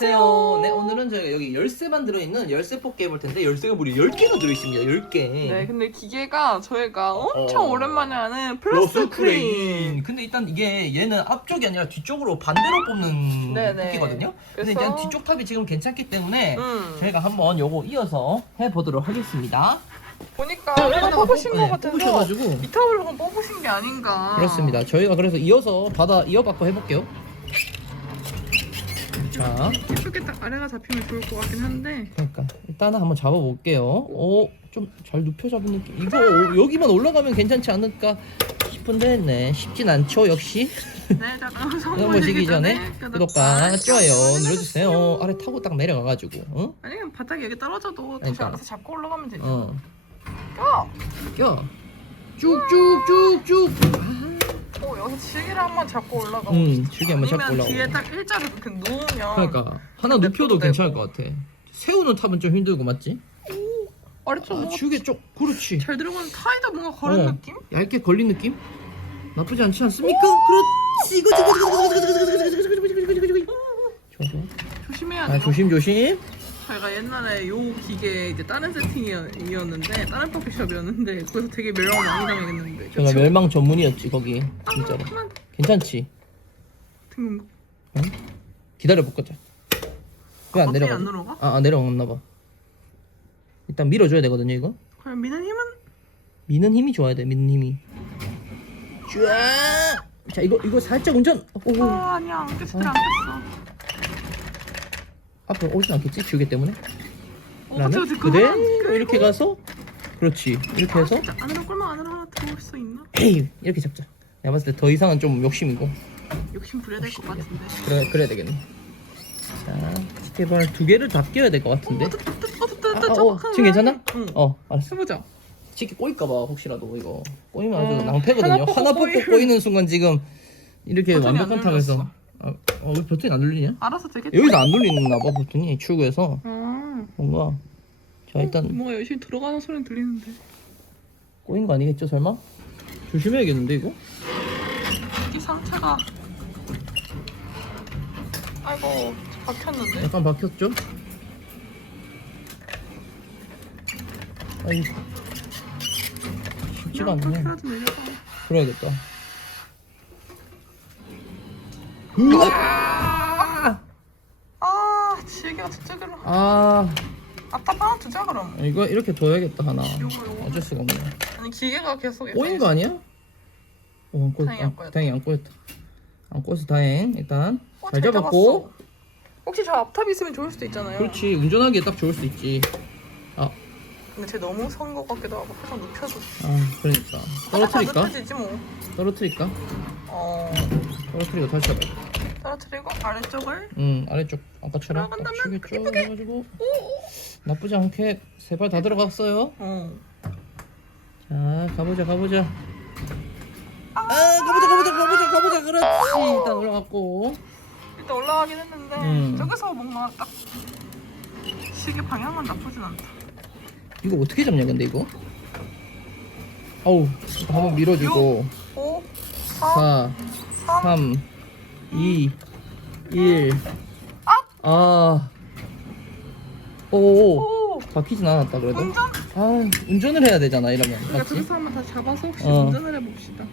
안녕하세요. 네, 오늘은 저희가 여기 열쇠만 들어있는 열쇠 뽑기 해볼 텐데 열쇠가 무려 10개가 들어있습니다. 10개. 네, 근데 기계가 저희가 엄청 어. 오랜만에 하는 플러스 크레인. 근데 일단 이게 얘는 앞쪽이 아니라 뒤쪽으로 반대로 뽑는 네네. 뽑기거든요. 근데 그래서- 일단 뒤쪽 탑이 지금 괜찮기 때문에 음. 저희가 한번 요거 이어서 해보도록 하겠습니다. 보니까 자, 하나 뽑으신 뽑- 것 네, 같아서 뽑으셔가지고. 이 타월을 한번 뽑으신 게 아닌가. 그렇습니다. 저희가 그래서 이어서 받아 이어받고 해볼게요. 자, 이쪽에 딱 아래가 잡히면 좋을 것 같긴 한데. 그러니까 일단은 한번 잡아볼게요. 오, 좀 잘 눕혀 잡은 느낌. 이거 오, 여기만 올라가면 괜찮지 않을까 싶은데 네 쉽진 않죠 역시. 네, 자 그럼 이거 성공 보시기 전에 구독과 좋아요 눌러주세요. 아래 타고 딱 내려가가지고, 어? 아니면 바닥에 여기 떨어져도 다시 그러니까. 알아서 잡고 올라가면 되죠. 어, 어. 껴. 쭉쭉쭉쭉. 어, 여기서 지게를 한번 잡고 올라가 음, 봅시다. 지게 한번 잡고 아니면 올라가. 뒤에 딱 일자로 이렇게 누우면 그러니까 하나 눕혀도. 괜찮을 것 같아. 세우는 탑은 좀 힘들고 맞지? 아래쪽 아, 뭔가 지게 쪽 그렇지. 잘 들어가는 타이다 뭔가 걸은 어. 느낌? 얇게 걸린 느낌? 나쁘지 않지 않습니까? 그렇지. 이거 이거 이거 이거 이거 이거 이거 이거 이거 이거 이거 이거 이거. 좋아 좋아. 조심해야 아 돼요. 조심 조심. 제가 옛날에 요 기계 이제 다른 세팅이었는데 다른 커피숍이었는데 거기서 되게 멸망 많이 당했는데 제가 멸망 전문이었지 거기 아, 진짜로. 하나 괜찮지? 등금 응? 기다려 볼거자. 왜안 내려가? 안 내려가? 아, 안 내려갔나 봐. 일단 밀어줘야 되거든요 이거. 과연 미는 힘은 미는 힘이 좋아야 돼 미는 힘이. 쫙. 자 이거 이거 살짝 운전. 오, 아 아니야 안 깼어 안 깼어 앞으로 오진 않겠지 지우개 때문에. 어 그다음에 그치 그치 그대로 그거는 이렇게 가서 그렇지 이렇게 해서 진짜 안으로 꿀만 안으로 하나 들어올 수 있나? 에이 이렇게 잡자. 내가 봤을 때 더 이상은 좀 욕심이고. 욕심 부려야 될 것 같은데 그래 그래야 되겠네. 자 스케발 두 개를 다 끼워야 될 것 같은데. 어 아, 아, 어, 지금 괜찮아? 응 어 알았어. 해보자 치킨 꼬일까봐 혹시라도 이거 꼬이면 아주 어, 낭패거든요. 하나 하나 뽑고 꼬이는 순간 지금 이렇게 완벽한 눌렸 어. 아, 어, 왜 버튼이 안 눌리냐? 알아서 되겠다 여기서 안 눌리나 봐 버튼이 출구에서 아 뭔가 자 일단 뭔가 열심히 들어가는 소리는 들리는데 꼬인 거 아니겠죠 설마? 조심해야겠는데 이거? 이 상체가 아이고 박혔는데 약간 박혔죠? 아이 쉽지가 않네 내려가 그래야겠다 으아! 아 지게가 저쪽으로. 아. 앞탑 하나 두자 그럼. 이거 이렇게 둬야겠다 하나. 어쩔 수가 없네. 아니 기계가 계속 꼬인 거 아니야? 어, 안 꼬였, 다행히 안 아, 꼬였다. 다행히 안 꼬였다. 안 꼬여서 다행. 일단 어, 잘 잘 잡았고. 잡았어. 혹시 저 앞탑 있으면 좋을 수도 있잖아요. 그렇지. 운전하기에 딱 좋을 수 있지. 아, 근데 쟤 너무 선 것 같기도 하고 살짝 눕혀서. 아 그러니까. 떨어뜨릴까? 눕혀지지 뭐. 떨어뜨릴까? 어, 떨어뜨리고 다시 잡아 떨어뜨리고 아래쪽을 응 아래쪽 아까처럼 딱 들어간다면 치게 쭉 해가지고 나쁘지 않게 세 발 다 들어갔어요. 어. 자 가보자 가보자. 아. 가보자 가보자 가보자 가보자. 그렇지. 일단 올라갔고. 일단 올라가긴 했는데 음. 저기서 뭔가 딱 시계 방향은 나쁘진 않다. 이거 어떻게 잡냐 근데 이거? 어우 한번 밀어주고. 5 4 4 3 3 2 1 아. 오. 오 바뀌진 않았다 그래도. 운전? 아, 운전을 해야 되잖아 이러면. 우리가 맞지? 저기서 한번 다시 잡아서 혹시 어. 운전을 해봅시다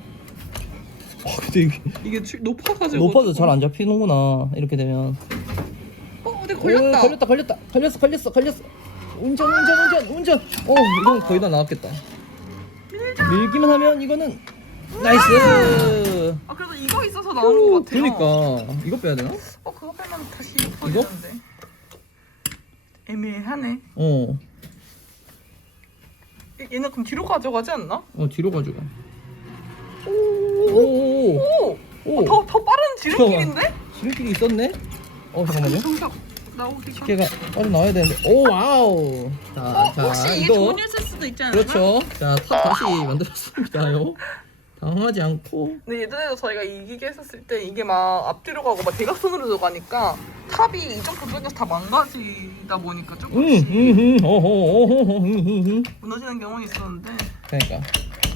어, 근데 이게 이게 주- 높아가지고 높아도 잘안 잡히는구나. 이렇게 되면. 어 근데 걸렸다 오, 걸렸다 걸렸다 걸렸어 걸렸어 걸렸어. 운전 운전 운전 운전. 어 이건 거의 다 나왔겠다. 밀기만 하면 이거는 나이스. 아 그래도 이거 있어서 나오는 것 같아요 그러니까 이거 빼야 되나? 어 그거 빼면 다시 이거 보이는데 애매하네 어. 얘- 얘는 그럼 뒤로 가져가지 않나? 어 뒤로 가져가. 오. 오! 오. 더, 더 빠른 지름길인데? 지름길이 있었네. 어 잠깐만요. 정답 나오기가 걔가 빠져 나와야 되는데. 오 와우. 자, 어? 자 혹시 이게 좋은 일쓸 수도 있지 않나? 그렇죠. 자, 탑 다시 만들었습니다요. 당황하지 않고. 근데 예전에도 저희가 이 기계 했었을 때 이게 막 앞뒤로 가고 막 대각선으로 가니까 탑이 이쪽 저쪽에서 다 망가지다 보니까 음, 조금씩 어허, 어허. 무너지는 경험이 있었는데 그러니까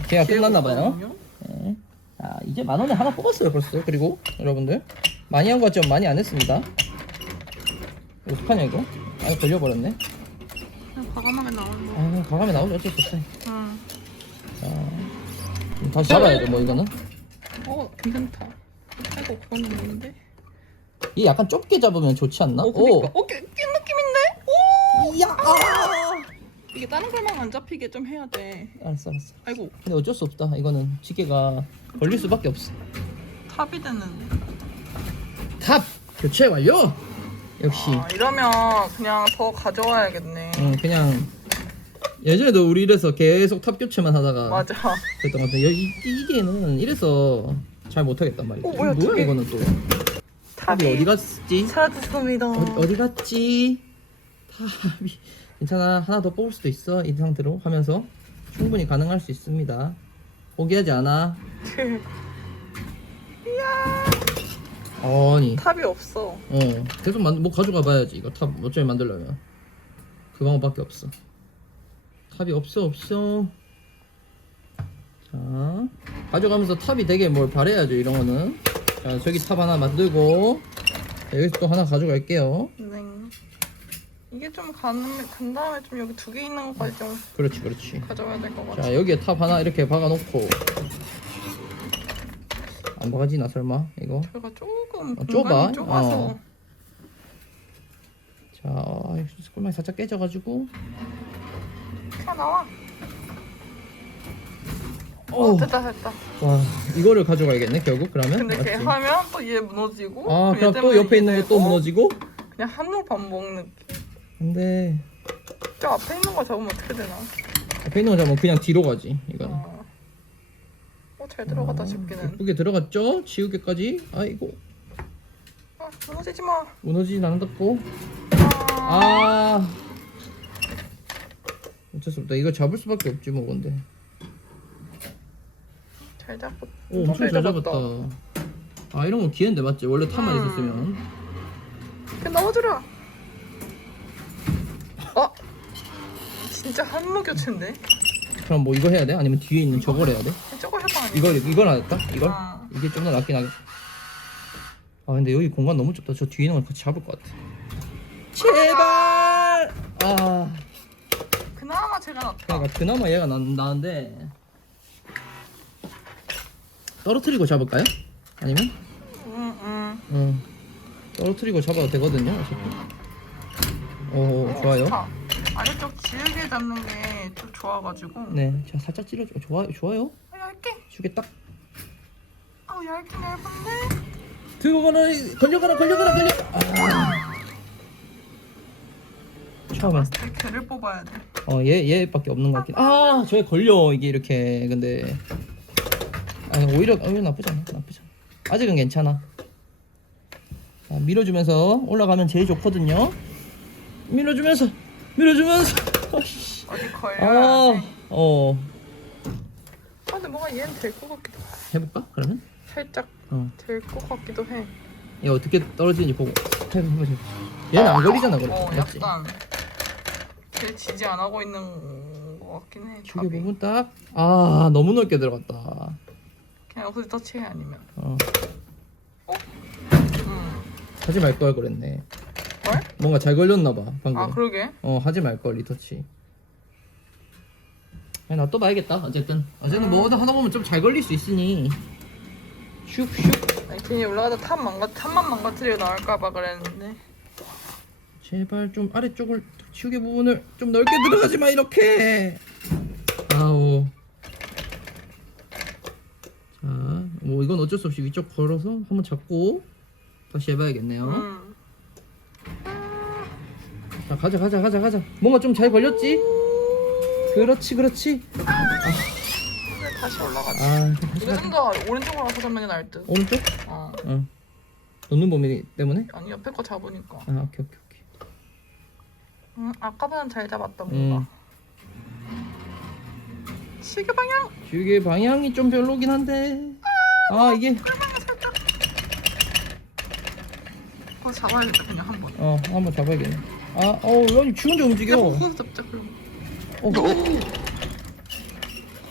걔가 끝났나 봐요. 네. 자, 이제 만 원에 하나 뽑았어요 벌써. 그리고 여러분들 많이 한 것 같지만 많이 안 했습니다. 어떡하냐 이거? 아 걸려버렸네 그냥 과감하게 나오는 거. 아 가감에 나오지 어쩔 수 없어 응. 다시 잡아야죠 뭐 이거는 어 괜찮다. 아이고 그건 있는데. 이 약간 좁게 잡으면 좋지 않나? 어 그니까. 어 꽤, 꽤 느낌인데? 오. 야! 아! 이게 다른 걸만 안 잡히게 좀 해야 돼. 알았어 알았어 아이고 근데 어쩔 수 없다 이거는 지게가 걸릴 수밖에 없어 탑이 되는. 탑! 교체 완료! 역시 아 이러면 그냥 더 가져와야겠네. 응, 그냥 예전에도 우리 이래서 계속 탑 교체만 하다가 맞아. 그랬던 것 같아 이, 이게는 이래서 잘 못하겠단 말이야 어, 뭐야, 두 개. 이거는 또 탑이 어디 갔지? 사라졌습니다. 어디, 어디 갔지? 탑이 괜찮아 하나 더 뽑을 수도 있어 이 상태로 하면서 충분히 가능할 수 있습니다 포기하지 않아 아니 탑이 없어. 어 계속 만, 뭐 가져가 봐야지 이거 탑 어차피 만들려면 그 방법밖에 없어 탑이 없어 없어. 자 가져가면서 탑이 되게 뭘 바래야죠 이런 거는. 자 저기 탑 하나 만들고. 자, 여기서 또 하나 가져갈게요. 네. 이게 좀 가는 간 다음에 좀 여기 두 개 있는 것까지 좀 그렇지 그렇지. 가져와야 될 것 같아. 자 여기에 탑 하나 이렇게 박아놓고. 안 박아지나 설마 이거? 제가 조금 어, 공간이 좁아? 좁아서. 어. 자 스쿨망이 살짝 깨져가지고 나와. 어. 어, 됐다 됐다. 와 이거를 가져가야겠네 결국 그러면 근데 맞지? 하면 또 얘 무너지고. 아얘 그럼 또 옆에 있는 거또 무너지고 그냥 한우 반복 느낌. 근데 저 앞에 있는 거 잡으면 어떻게 되나? 앞에 있는 거 잡으면 그냥 뒤로 가지 이거는 어, 어, 잘 들어갔다 싶기는. 예쁘게 들어갔죠 지우개까지 아이고 아, 무너지지 마. 무너지진 않았고 아, 아 어쩔 수 없다 이거 잡을 수밖에 없지 뭐 근데 잘 잡고. 오 엄청 잘 잡았다 아 이런 거 기회인데 맞지 원래 탑만 음. 있었으면 그냥 넣어주라. 어? 진짜 한무 교체인데? 그럼 뭐 이거 해야 돼? 아니면 뒤에 있는 저걸 해야 돼? 저거 해봐 아니? 이걸 이걸 안 할까? 이걸? 아. 이게 좀 더 낫긴 하겠 아 근데 여기 공간 너무 좁다 저 뒤에 있는 거 같이 잡을 것 같아 제발 아 제가 낫다. 그러니까 그나마 얘가 나, 나은데 떨어뜨리고 잡을까요? 아니면? 응, 응. 응 떨어뜨리고 잡아도 되거든요 어차피 오 좋아요 좋다. 아래쪽 지우개 잡는 게 좀 좋아가지고. 네 자, 살짝 찔러줘 좋아요 좋아요 아, 얇게. 주게 딱 아우 얇긴 얇은데. 들어가라 걸려가라 걸려가라 걸려 아 처음에 제 개를 뽑아야 돼. 어, 얘, 얘밖에 없는 것 같긴. 아, 저에 걸려, 이게 이렇게. 근데. 아, 오히려, 오히려 나쁘지 않아. 나쁘지 않아. 아직은 괜찮아. 자, 밀어주면서 올라가면 제일 좋거든요. 밀어주면서, 밀어주면서. 어디 걸려야 아, 돼. 어. 아, 근데 뭔가 얘는 될 것 같기도 해. 해볼까? 그러면? 살짝 어. 될 것 같기도 해. 얘 어떻게 떨어지는지 보고. 해보자. 얘는 안 걸리잖아, 그래. 어, 맞지? 약간 쟤 지지 안 하고 있는 것 같긴 해. 주게 답이. 부분 딱. 아, 너무 넓게 들어갔다. 그냥 여기서 터치해 아니면. 어. 음. 하지 말 걸 그랬네. 뭘? 뭔가 잘 걸렸나 봐, 방금. 아 그러게. 어 하지 말 걸 리터치 아니 놔둬 봐야겠다 어쨌든 어쨌든 뭐보다 하다 보면 좀 잘 걸릴 수 있으니 슉슉 아니, 괜히 올라가다 탑 망가 탑만 망가뜨리고 나올까봐 그랬는데. 제발 좀 아래쪽을 치우개 부분을 좀 넓게 들어가지 마 이렇게 아우 자뭐 이건 어쩔 수 없이 위쪽 걸어서 한번 잡고 다시 해봐야겠네요 음. 자 가자 가자 가자 가자 뭔가 좀 잘 걸렸지 그렇지 그렇지 다시 올라가지. 아 다시 이거 가자 좀더 오른쪽으로 가서 잡는 게 나을 듯. 오른쪽 어. 응. 놓는 범위 때문에? 아니 옆에 거 잡으니까. 아, 오케이, 오케이. 음, 아까보단 잘 잡았다 음. 뭔가. 시계 방향. 주게 방향이 좀 별로긴 한데. 아, 이게, 그거 잡아야겠다 그냥 한 번. 어, 한번 잡아야겠네. 아, 어, 아니, 지 혼자 움직여. 야, 호흡 잡자 그리고. 어,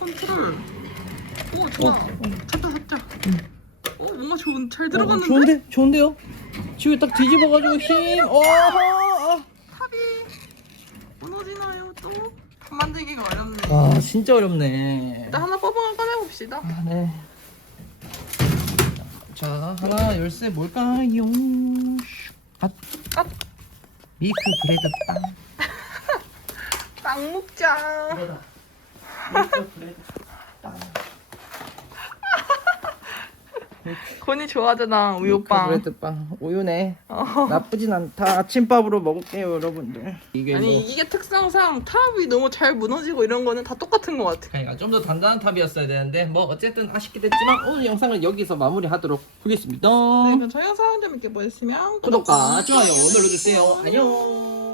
컨트롤. 오 좋아. 어, 잡자 잡자. 어 뭔가 좋은 잘 어, 들어갔는데. 좋은데? 좋은데요? 지금 딱 뒤집어가지고 힘, 어, 어렵나요 또? 판 만들기가 어렵네. 아 진짜 어렵네. 일단 하나 뽑아 꺼내봅시다. 아, 네. 자 하나 열쇠 뭘까요? 아 아, 미크 브레드 빵. 빵 먹자. 미크 브레드 건이 좋아하잖아 우유빵. 브레드 빵 우유네. 어. 나쁘진 않다. 아침밥으로 먹을게요 여러분들. 이게 아니 뭐 이게 특성상 탑이 너무 잘 무너지고 이런 거는 다 똑같은 것 같아. 그러니까 좀 더 단단한 탑이었어야 되는데 뭐 어쨌든 아쉽게 됐지만 오늘 영상을 여기서 마무리하도록 하겠습니다. 네, 그럼 저희 영상 재밌게 보셨으면 구독과 좋아요 눌러주세요. 안녕.